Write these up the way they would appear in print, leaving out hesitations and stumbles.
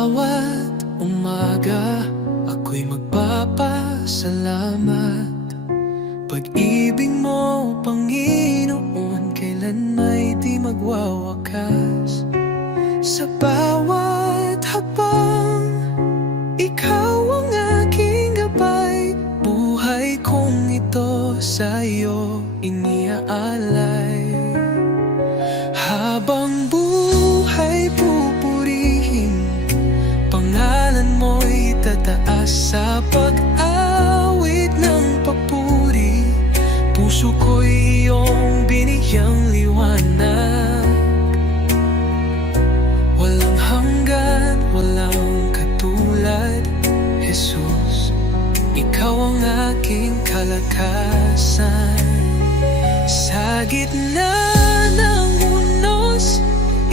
bawat umaga, ako'y magpapasalamat. Pag-ibig mo, Panginoon, kailan may di magwawakas. Sa bawat hakbang, ikaw ang aking gabay. Buhay kong ito sa'yo iniaalay. Habang buhay pupurihin, pangalan mo'y tataas. Sa pag-awit ng papuri, puso ko'y iyong binigyang liwanag. Walang hanggan, walang katulad, Jesus. Ikaw ang aking kalakasan. Sa gitna ng unos,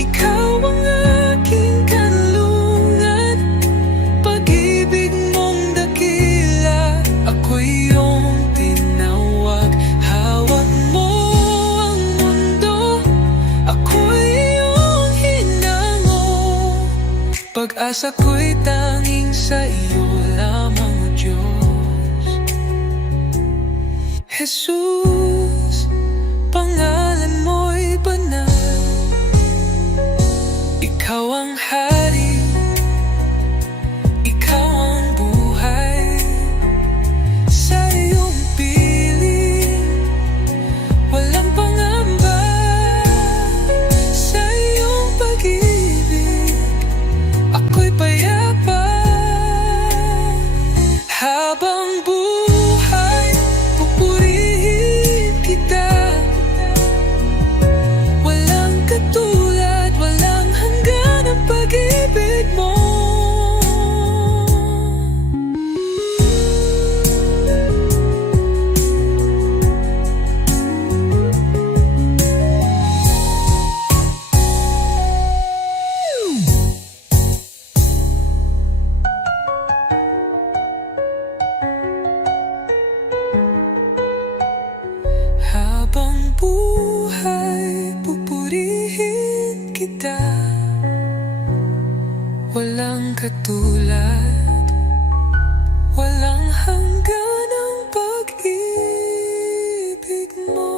ikaw ang aking kanlungan. Pag-ibig mong dakila, ako'y iyong tinawag. Hawak mo ang mundo, ako'y iyong hinango. Pag-asa ko'y tanging sa iyo lamang, O Diyos. Jesus, pangalan mo'y banal. Ikaw ang hari, ikaw ang buhay. Sa iyong piling, walang pangamba. Sa iyong pag-ibig, ako'y payapa. Habang buhay, pupurihin kita. Walang katulad, walang hanggan ang pag-ibig mo. Habang buhay, pupurihin kita. Walang katulad, walang hanggan ang pag-ibig mo.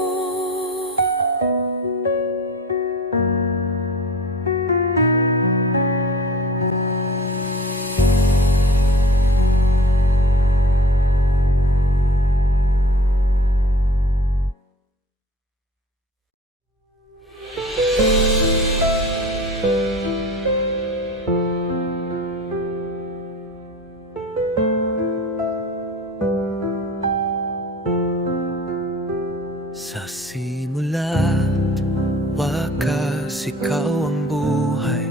Sa simula, wakas, ikaw ang buhay.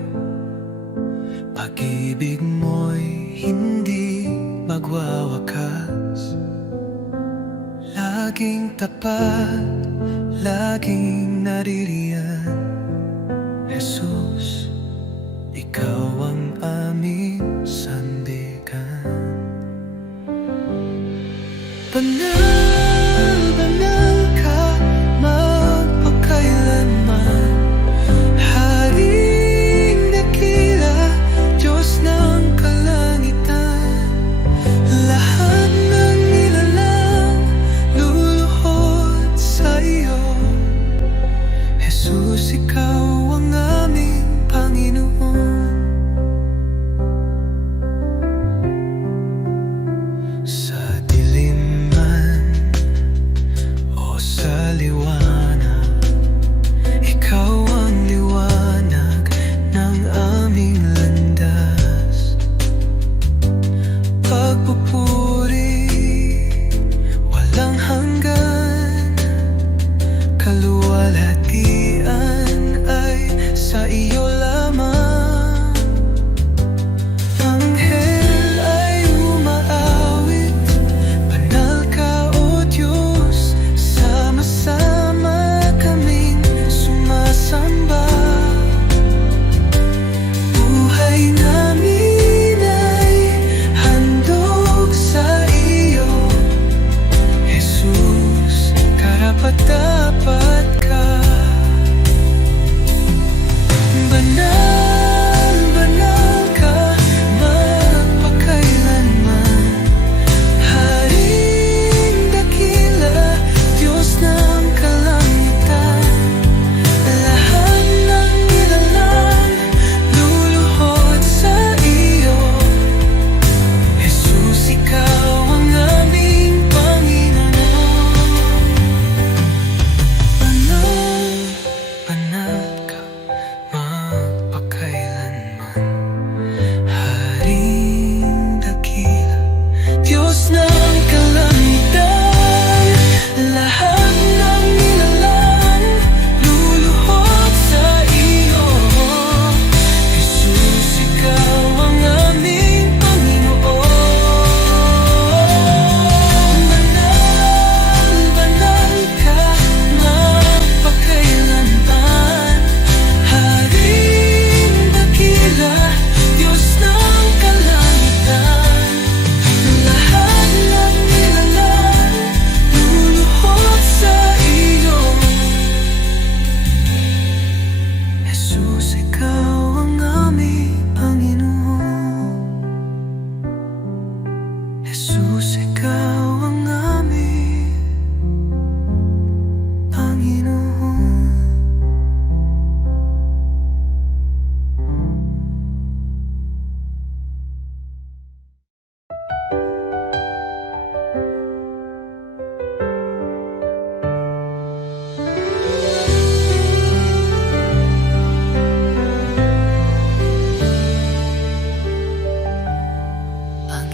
Pag-ibig mo'y hindi magwawakas. Laging tapat, laging naririyan. Jesus, ikaw ang aming sandigan. Banal, banal ka, magpakailanman. Haring dakila, Diyos ng kalangitan. Lahat ng nilalang luluhod sa iyo. Jesus, ikaw ang aming Panginoon. Sa dilim man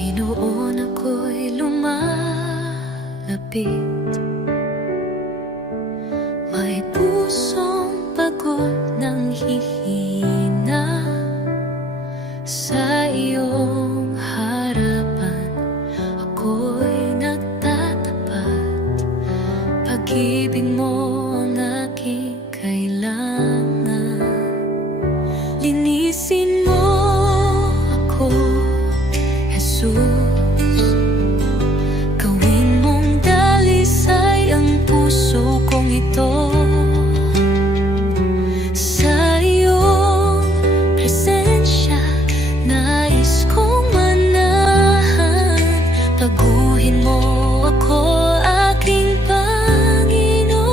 Panginoon, ako'y lumalapit. May pusong pagod ng hihina. Sa iyong harapan ako'y nagtatapat. Pag-ibig mo ang aking kailangan. Linisin mo ako, Jesus. Gawin mong dalisay ang puso kong ito. Sa iyong presensya nais kong manahan. Baguhin mo ako, aking Panginoon.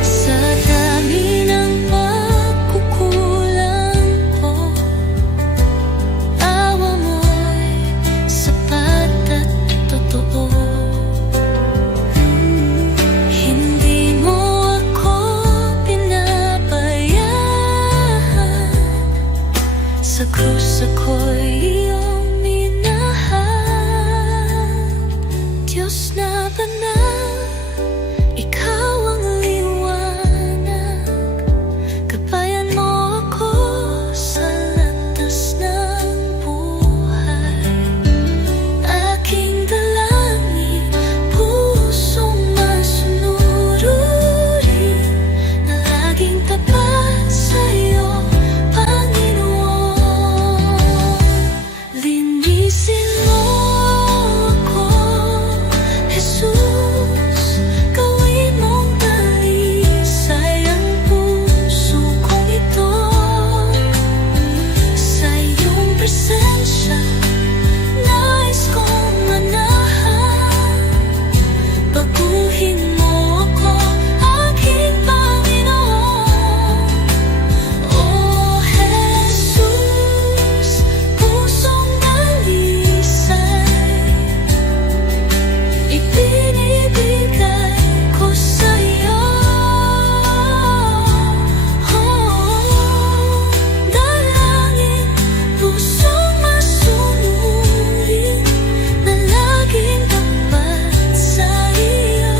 Sa dami ng pagkukulang ko, awa mo'y sapat at totoo. Hindi mo ako pinabayaan. Sa krus ako'y iyong minahal. Diyos na banal, ikaw ang liwanag. Gabayan mo ako sa landas ng buhay. Aking dalangin, pusong masunurin, na laging tapat sa'yo, Panginoon. Linisin mo ako, Jesus. Gawin mong dalisay ang puso kong ito. Sa iyong presensya nais kong manahan. Baguhin mo ako, aking Panginoon. Oh Jesus, pusong dalisay ibinibigay ko sa'yo. Dalangin, pusong masunurin, na laging tapat sa iyo,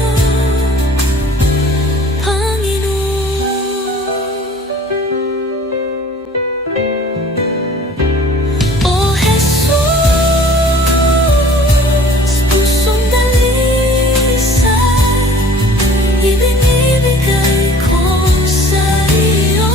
Panginoon. Oh Jesus, pusong dalisay ibinibigay ko sa iyo.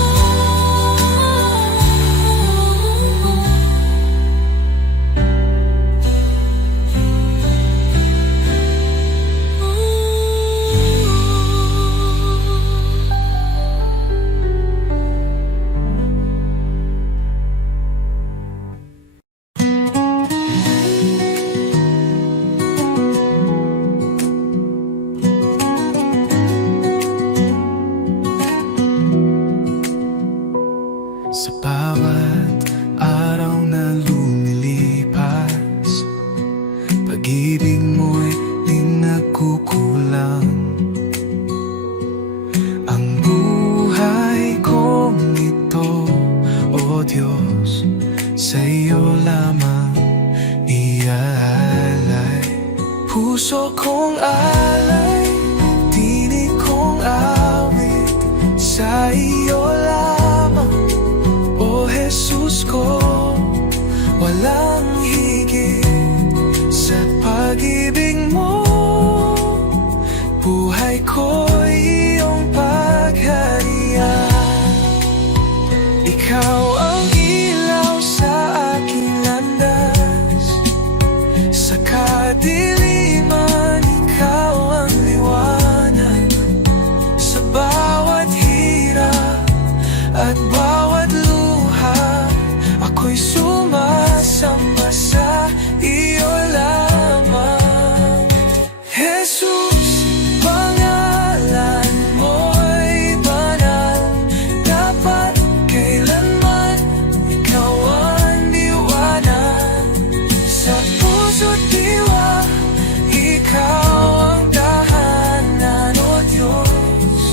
Sa bawat araw na lumilipas, pag-ibig mo'y di nagkukulang. Ang buhay kong ito, O Diyos, sa iyo lamang iaalay. Puso kong alay, tinig kong awit, sa iyo lamang, O Jesus ko. Walang higit sa pag-ibig mo. Buhay ko'y iyong pagharian. Ikaw ang ilaw sa aking landas. Sa kadiliman, ikaw ang liwanag. Sa bawat hirap at bawat luha, ako'y sumasamba sa iyo lamang. Jesus, pangalan mo'y banal, dapat kailanman ikaw ang liwanag. Sa puso't diwa, ikaw ang tahanan, O Diyos.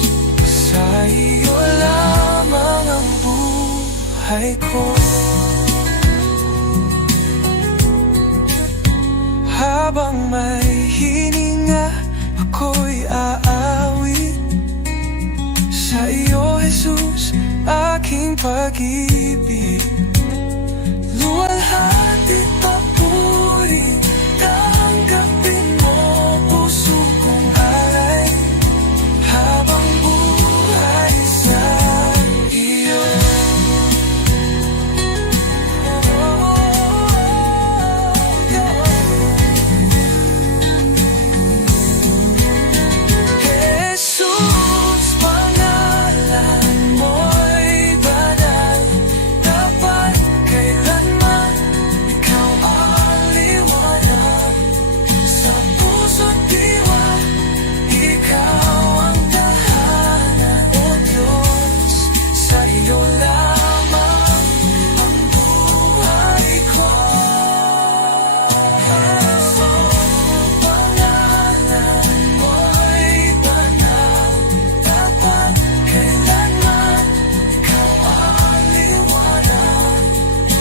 Sa iyo lamang ang buhay ko. Habang may hininga, ako'y aawit sa iyo, Jesus, aking pag-ibig. Luwalhati papuri, tanggapin mo puso kong alay, habang buhay sa iyo. Jesus, pangalan mo'y banal, dapat kailanman ikaw ang liwanag sa puso't diwa. Ikaw ang tahanan, O Diyos, sa iyo lamang ang buhay ko. Jesus, pangalan mo'y banal, dapat kailanman ikaw ang liwanag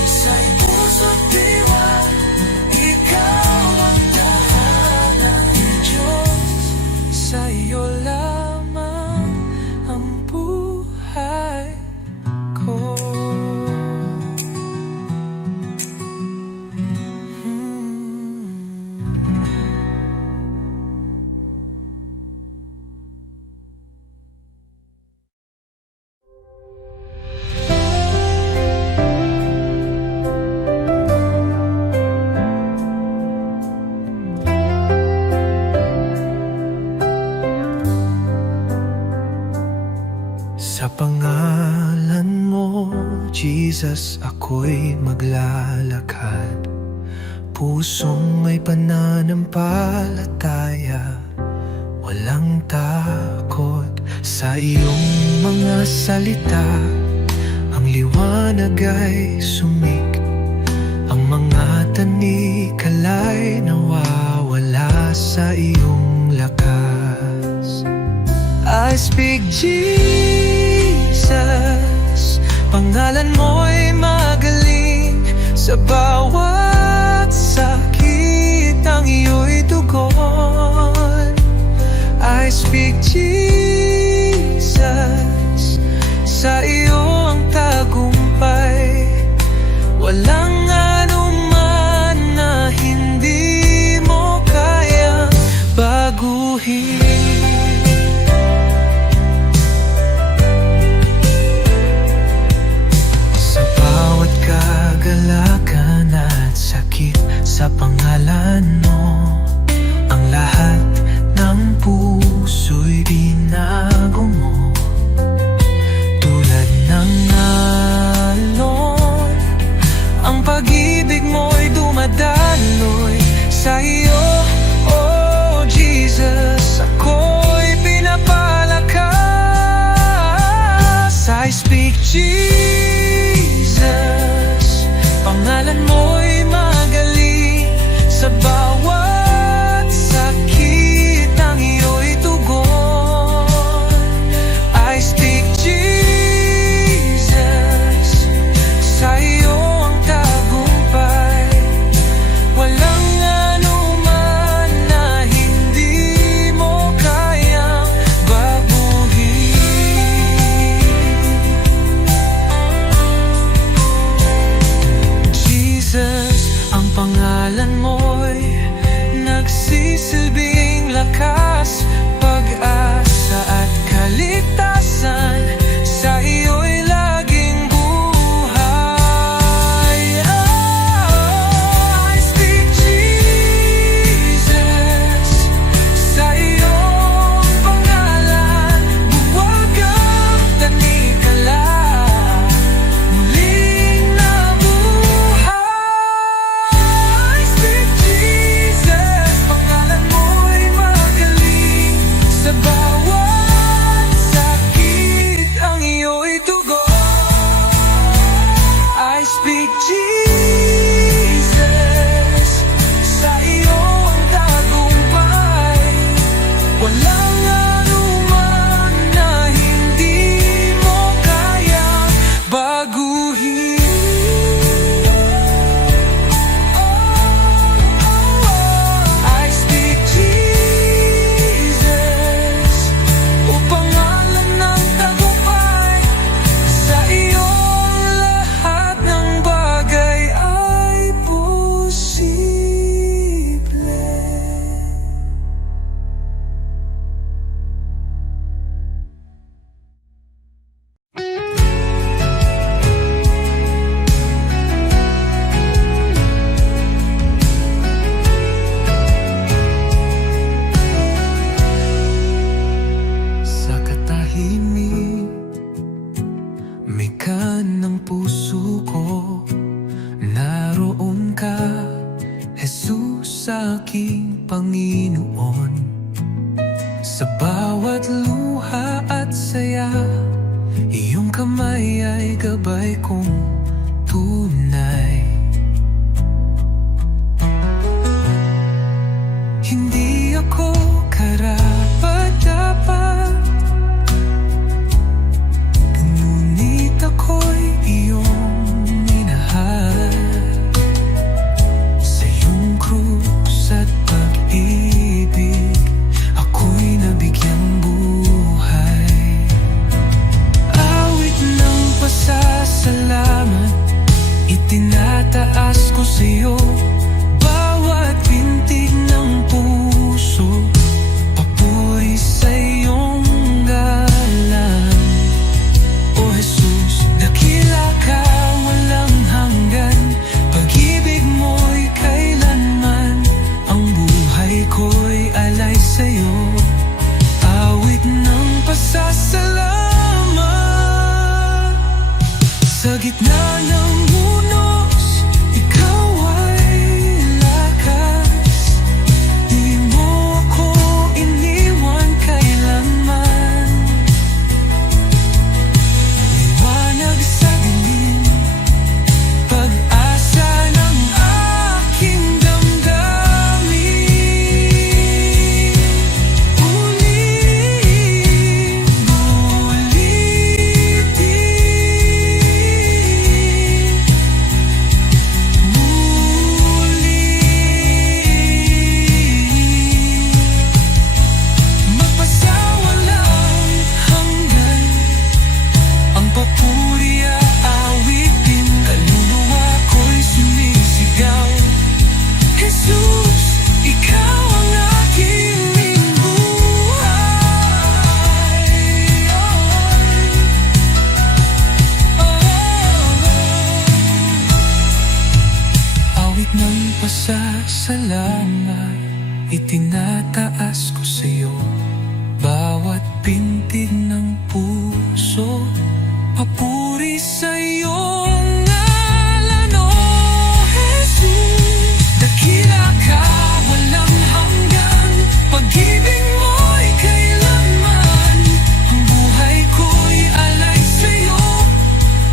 sa puso't diwa. Ikaw ang tahanan, O Diyos, sa iyo lamang ang buhay ko. Sa pangalan mo, Jesus, ako'y maglalakad. Pusong may pananampalataya, walang takot sa iyong mga salita. Ang liwanag ay sumik, ang mga tanikala'y nawawala sa iyong lakas. I speak Jesus, pangalan mo'y magaling, sa bawat sakit ang iyo'y tugon. I speak Jesus, sa iyo ang tagumpay, walang anuman na hindi mo kayang baguhin. Kagalakan at sakit sa pangalan mo, ang lahat ng puso'y binago mo. Tulad ng alon, ang pag-ibig mo'y dumadaloy sa iyo. Oh Jesus, ako'y pinapalakas. I speak Jesus, pangalan mo'y magaling, sa bawat sakit ang iyo'y tugon. I speak Jesus, sa iyo ang tagumpay, walang anuman na hindi mo kayang baguhin. Jesus, ang pangalan mo'y likuran ng puso ko. Naroon ka, Jesus, aking Panginoon. Sa bawat luha at saya, iyong kamay ay gabay kong tunay. Hindi ako karapat-dapat, ngunit ako'y iyong minahal. Sa iyong krus at pag-ibig, ako'y nabigyang buhay. Awit ng pasasalamat, itinataas ko sa iyo. Bawat pintig ng puso, papuri sa iyong galang. O Jesus, dakila ka, walang hanggan. Pag-ibig mo'y kailanman, ang buhay ko'y alay sa'yo. Awit ng pasasalamat, sa gitna ng unos, ikaw ay lakas. Di mo ako iniwan kailanman. Liwanag sa dilim, pag-asa ng aking damdamin. Magpasawalang hanggan, ang papuri aawitin. Kaluluwa ko'y sumisigaw, Jesus, ikaw ang aking buhay. Awit ng pasasalamat, itinataas ko sa iyo. Bawat pintig ng puso, papuri sa iyong ngalan. O Jesus, dakila ka, walang hanggan. Pag-ibig mo'y kailanman, ang buhay ko'y alay sa iyo.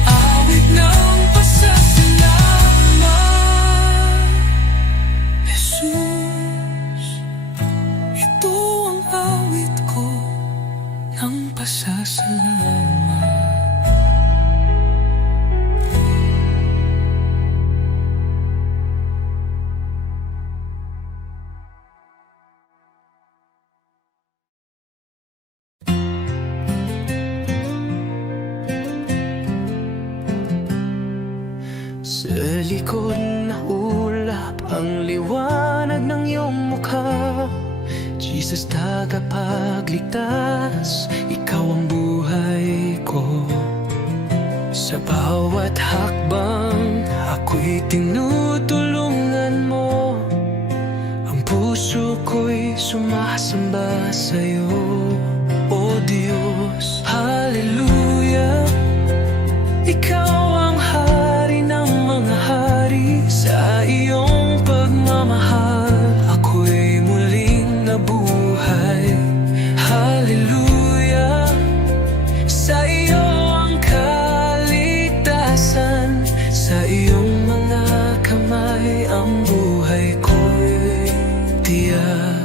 Awit ng pasasalamat, Jesus, ito ang awit ko ng pasasalamat. Sa likod na ulap ang liwanag ng iyong mukha. Jesus, tagapagligtas, ikaw ang buhay ko. Sa bawat hakbang, ako'y tinutulungan mo. Ang puso ko'y sumasamba sa'yo. O Diyos, hallelujah, ikaw ang hari ng mga hari. Sa iyong pagmamahal, ako'y muling nabuhay. Hallelujah, sa iyo ang kaligtasan. Sa iyong mga kamay, ang buhay ko'y tiyak.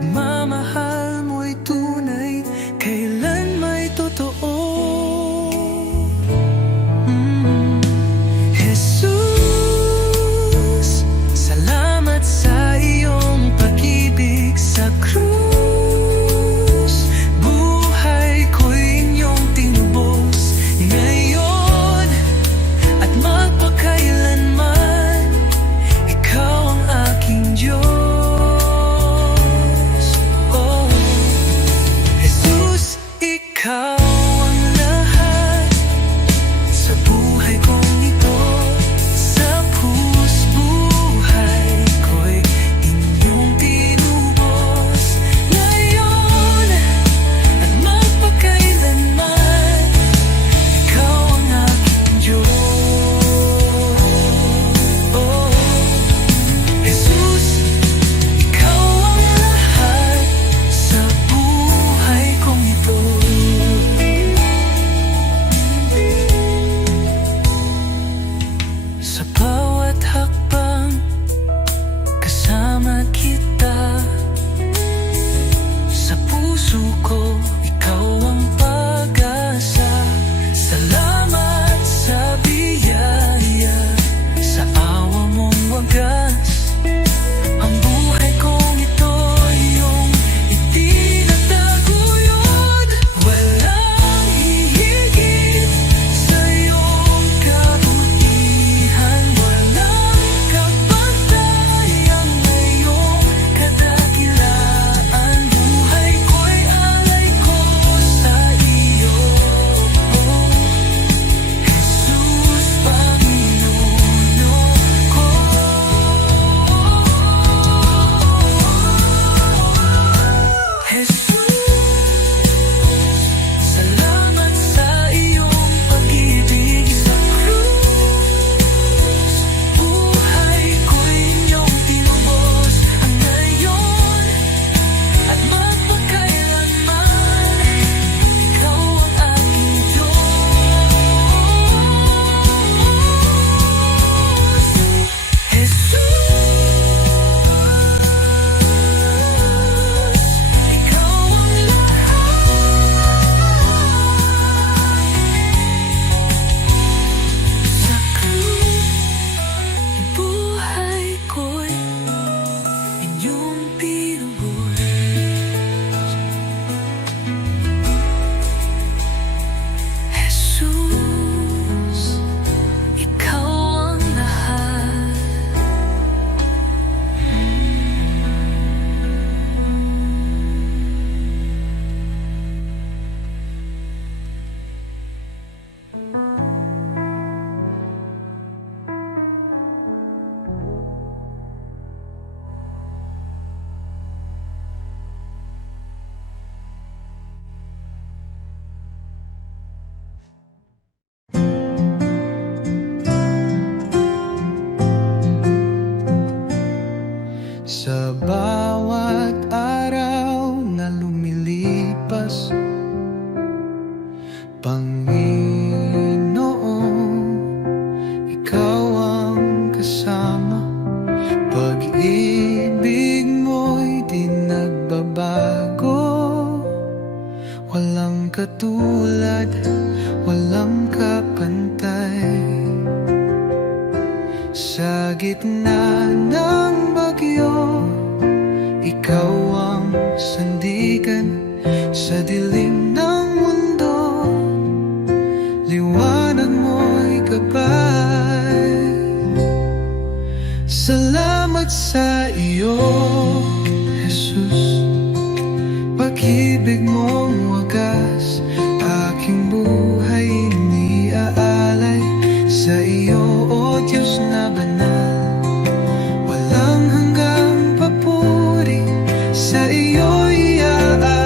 pagmamahal mo'y tunay, kailan may totoo. Jesus, salamat sa iyong pag-ibig sa krus. Buhay ko'y inyong tinubos ngayon at magpakailanman. Ikaw ang aking Diyos. Oh, Jesus, ikaw ang lahat sa buhay kong ito. Sa buhay ko'y inyong tinubos ngayon at magpakailanman. Ikaw ang aking Diyos. Oh, Jesus, ikaw ang lahat sa buhay kong ito. Sa bawat hakbang, kasama kita. Sa puso ko, ikaw ang pag-asa. Salamat sa biyaya, sa awa mong wagas. Ang buhay kong ito, iyong itinataguyod. Walang hihigit sa iyong kabutihan. Walang kapantay ang iyong kadakilaan. Buhay ko'y alay ko sa iyo. Jesus, Panginoon ko. Jesus, salamat sa iyong pag-ibig sa krus. Buhay ko'y inyong tinubos ang ngayon at magpakailanman. Ikaw ang aking Diyos. Jesus, ikaw ang lahat sa krus. Buhay ko'y inyong tinubos. Jesus, ikaw ang lahat. Sa bawat araw na lumilipas, Panginoon, ikaw ang kasama. Pag-ibig mo'y di nagbabago. Walang katulad, walang kapantay. Sa gitna ng bagyo, ikaw ang sandigan. Sa dilim ng mundo, liwanag mo'y gabay. Salamat sa iyo, Jesus. Pag-ibig mong wagas, aking buhay iniaalay sa iyo, O Diyos na banal. Walang hanggang papuri, sa iyo iaaalay.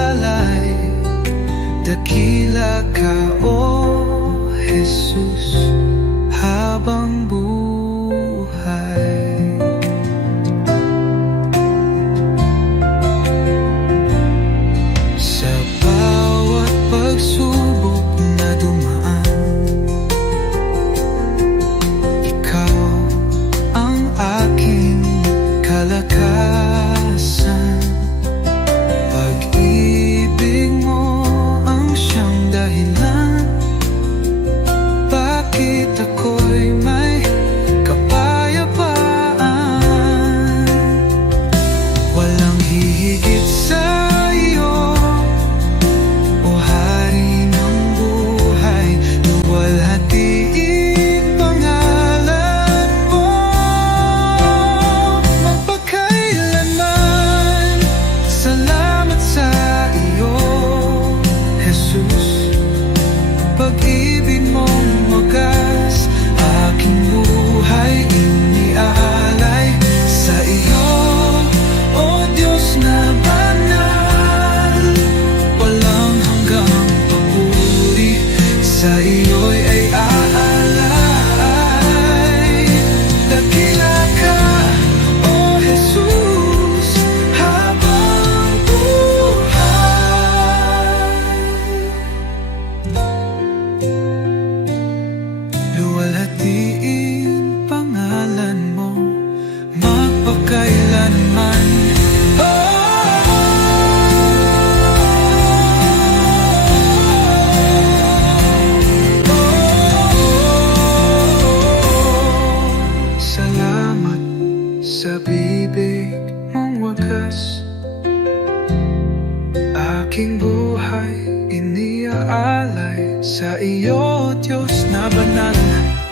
aking buhay iniaalay sa iyo, Diyos na banal.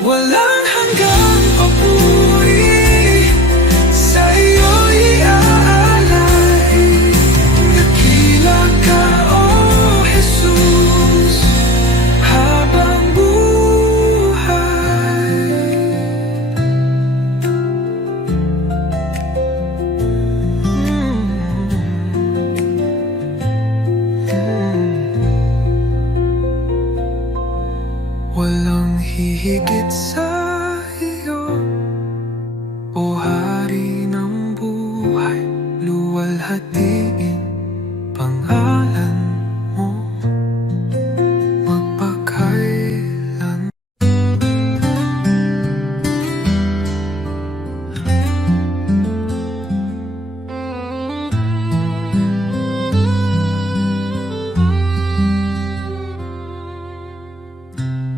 Walang hanggang papuri, sa iyo iaalay. Dakila ka, O Jesus, habang buhay. Walang hihigit sa iyo, O Hari ng buhay. Luwalhatiin pangalan mo magpakailan.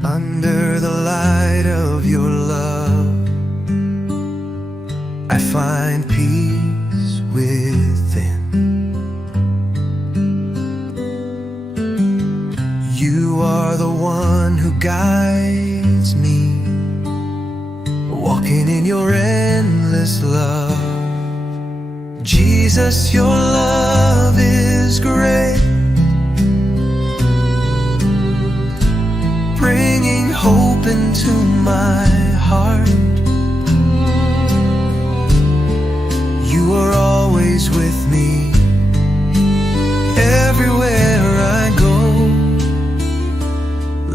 Under the light of your love, I find peace within. You are the one who guides me, walking in your endless love. Jesus, your love is great, bringing hope into my heart. You are always with me, everywhere I go,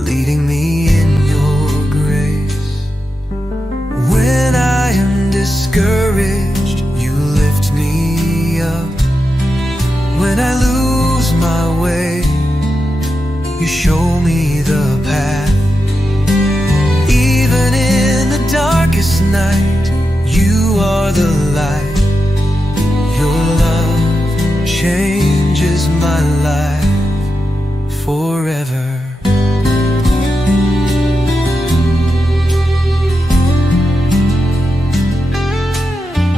leading me in your grace. When I am discouraged, you lift me up. When I lose my way, you show me the path. Even in the darkest night, you are the light. Your love changes my life forever.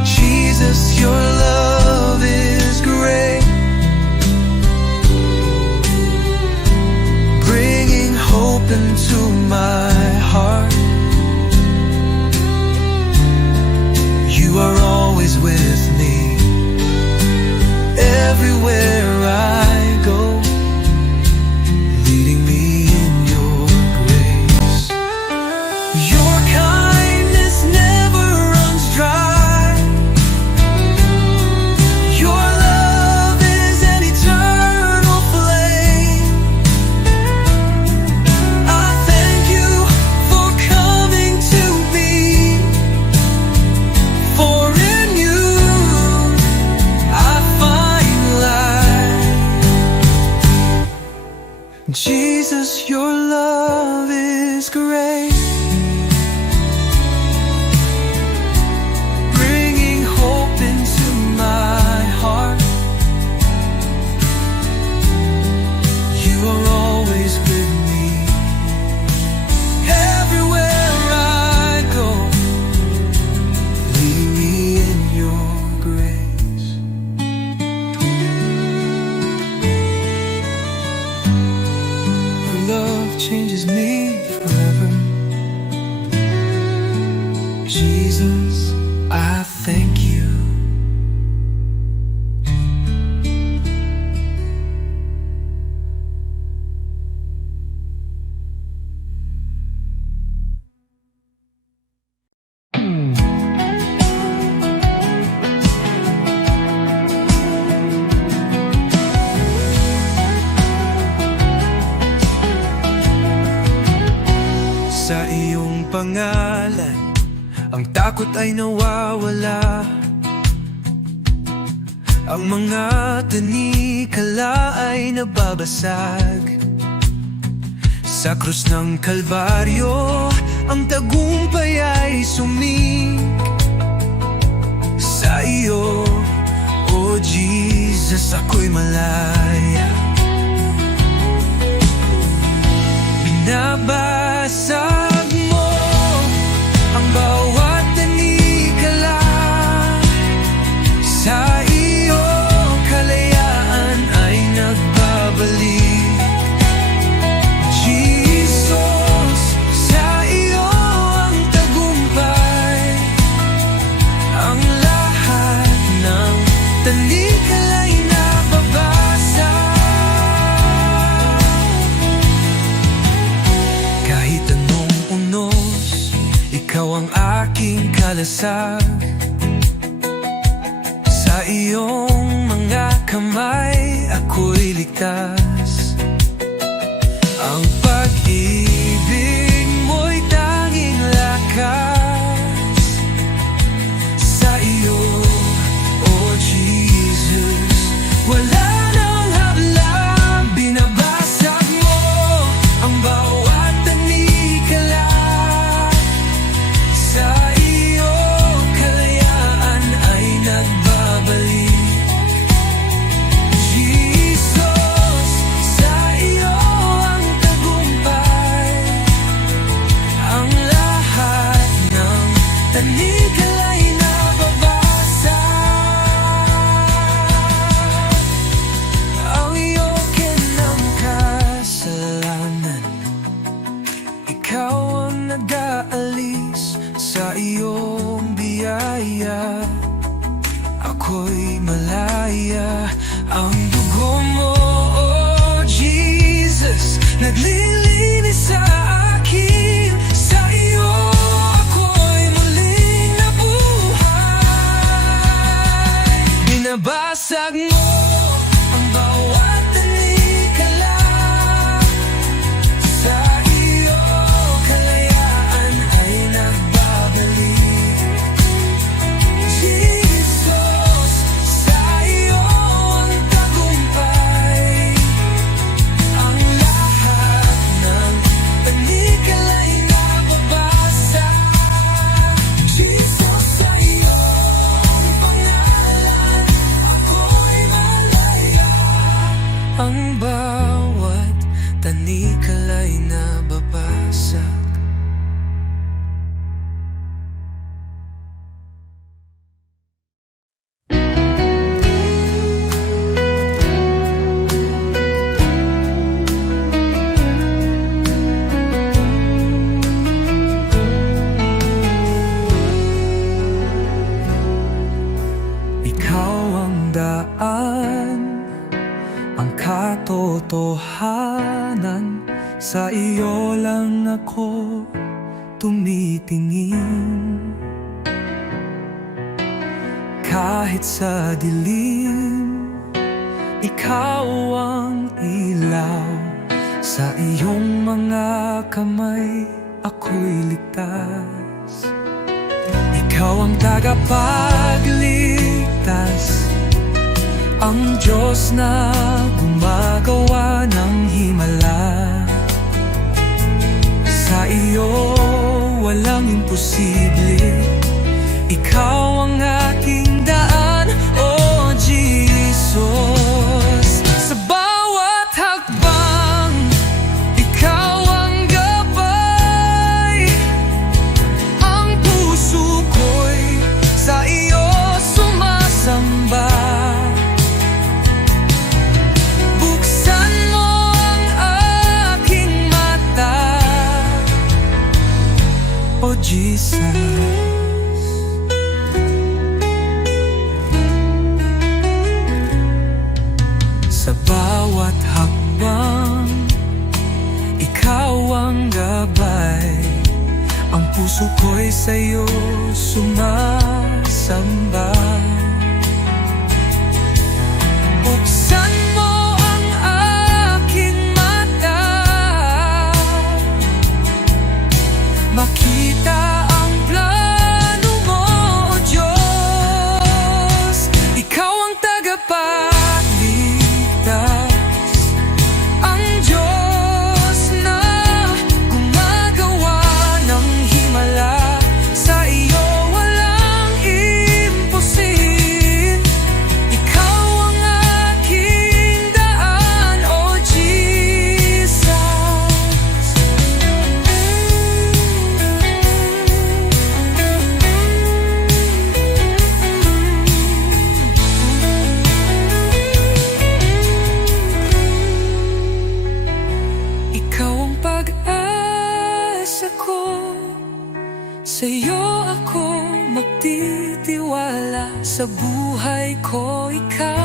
Jesus, your love is great, bringing hope into my heart. You are always with me, everywhere I go, leading me in your grace. Your kindness never runs dry. Your love is an eternal flame. I thank you for coming to me, for in you I find life. Jesus, your love is great, bringing hope into my heart. You are always with me, everywhere I go, leading me in your grace. Your love changes me forever. Jesus, I thank you. Sa iyong pangalan, ang takot ay nawawala. Ang mga tanikala ay nababasag. Sa krus ng Kalbaryo, ang tagumpay ay sumik. Sa iyo, O Jesus, ako'y malaya. Binabasag mo ang bawat tanikala. Sa iyo, kalayaan ay nagbabalik. malasag. Sa iyong mga kamay ako'y ligtas. Ang pag-ibig mo'y tanging lakas. Sa iyo, oh Jesus, wala nang hablang. Binabasag mo ang bawat tanikala. Sa iyo, kalayaan ay nagbabalik. Jesus, sa iyo ang tagumpay. Ang lahat ng tanikala'y nababasag. Ang iyokin ng kasalanan, ikaw ang nag-aalis. Sa iyong biyaya ako'y malaya. Ang dugo mo, oh Jesus, naglilinis sa akin. Sa iyo ako'y muling nabuhay. Binabasag mo ang bawat tanikala. Sa iyo kalayaan ay nagbabalik. Jesus, sa iyo ang tagumpay. Ang lahat ng tanikala'y nababasag. Jesus, sa iyo ang pangalan, ako'y malaya. Ang bawat tanikala'y nababasag. Ikaw ang daan, ang katotohanan. Sa iyo lang ako tumitingin. Kahit sa dilim, ikaw ang ilaw. Sa iyong mga kamay ako'y ligtas. Ikaw ang tagapagligtas, ang Diyos na gumagawa ng himala. Sa iyo walang imposible. Ikaw ang aking daan, oh Jesus. Sa bawat hakbang, ikaw ang gabay. Ang puso ko'y sa iyo sumasamba. Buksan mo ang aking mata, oh Jesus. Sa bawat hakbang, ikaw ang gabay. Ang puso ko'y sa'yo sumasamba. Buksan mo ang aking mata, makita ang plano mo, O Diyos. Ikaw ang tagapagligtas, ang Diyos na gumagawa ng himala. Sa iyo walang imposible. Ikaw ang aking daan, O Jesus. Ikaw ang pag-asa ko, sa iyo ako magtitiwala. Sa buhay ko ikaw